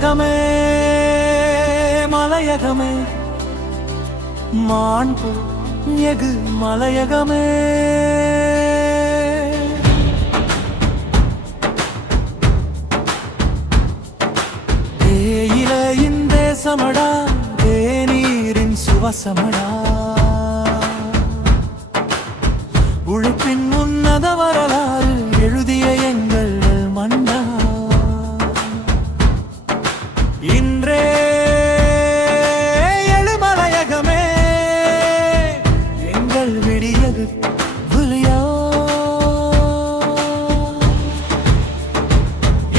மலையகமே மலையகமே மாண்பு எகு மலையகமே தேயிலையின் தேசமடா தேநீரின் சுவசமடா உழைப்பின் உன்னத வரலாறு எழுதிய எங்கள் மன்னா இன்றே எழுமலையகமே எங்கள் விடியது விழியா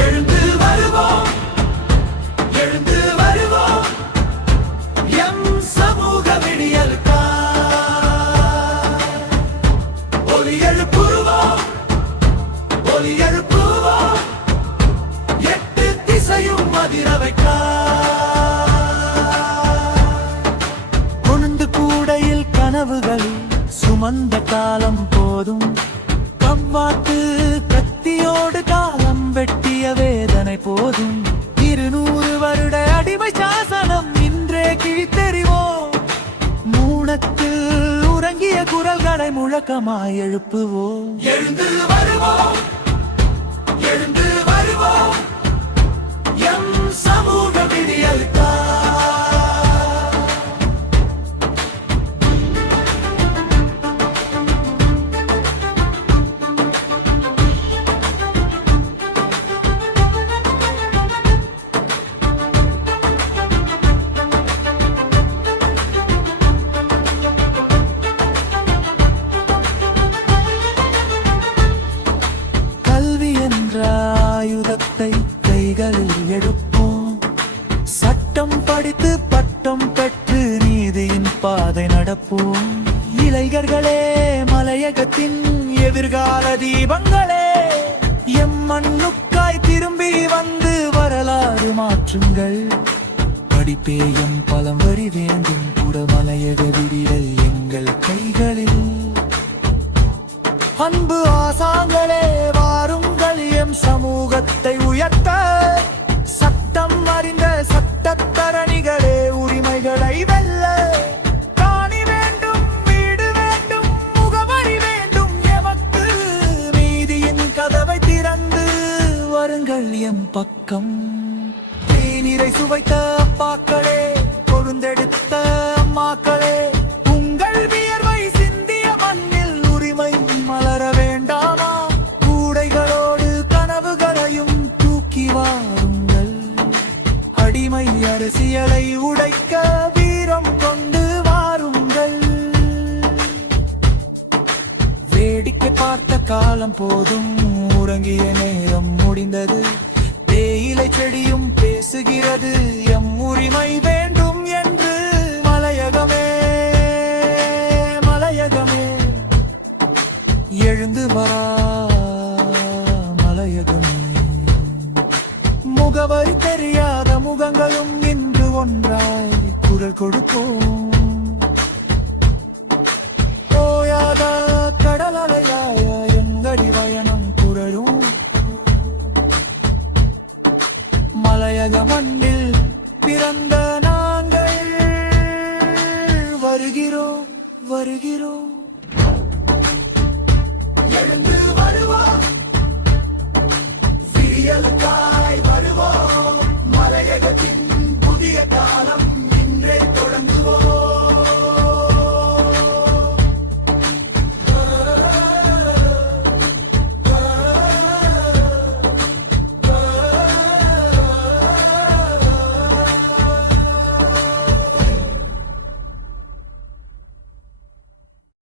எழுந்து வருவோம் எழுந்து வருவோம் எம் சமூக விடியலுக்கா ஒலி எழுப்புவோம் ஒலி எழுப்புவோம் எட்டு திசையும் மதிரவைக்கா கொண்டு கூடையில் கனவுகள் சுமந்த காலம் போதும் கவ்வாத்து கத்தியோடு காலம் வெட்டிய வேதனை போதும் 200 வருட அடிமை சாசனம் இன்றே கிழித்தெறிவோம் மூணத்தில் உறங்கிய குரல்களை முழக்கமாய் எழுப்புவோம் எழுந்து வருவோம் எழுந்து வருவோம் எம் சமூக விடியலுக்கா கல்வி என்ற ஆயுதத்தை கைகளில் எடுப்போம் சட்டம் படித்து பட்டம் பெற்று நீதியின் பாதை நடப்போம் இளைஞர்களே மலையகத்தின் எதிர்கால தீபங்களே எம் மண்ணுக்காய் திரும்பி வந்து வரலாறு மாற்றுங்கள் படிப்பே எம் பலம் வரி வேண்டும் கூட மலையக விடியல் எங்கள் கைகளில் அன்பு ஆசாங்களே வாருங்கள் எம் சமூகத்தை உயர்த்த சட்டம் அறிந்த சட்டத்தரணிகளே உரிமைகளை வெல்ல காணி வேண்டும் வீடு வேண்டும் முகவரி வேண்டும் எமக்கு நீதியின் கதவை திறந்து வருங்கள் எம் பக்கம் தேநீரை சுவைத்த அப்பாக்களே கொழுந்தெடுத்த அம்மாக்களே உங்கள் வியர்வை சிந்திய மண்ணில் உரிமை மலர வேண்டாமா கூடைகளோடு கனவுகளையும் தூக்கி வாருங்கள் அடிமை அரசியலை உடைக்க வீரம் கொண்டு வாருங்கள் வேடிக்கை பார்த்த காலம் போதும் உறங்கிய நேரம் முடிந்தது தேயிலை செடியும் பேசுகிறது எம் உரிமை வேண்டும் என்று மலையகமே மலையகமே எழுந்து வரா மலையகமே முகவரி தெரியாத முகங்களும் இன்று ஒன்றாய் குரல் கொடுப்போம் ஓயாத கடல் அலையாய எங்கடி பயணம் குரலும் மலையக மண்ணில் பிறந்த நாங்கள் வருகிறோம் வருகிறோம்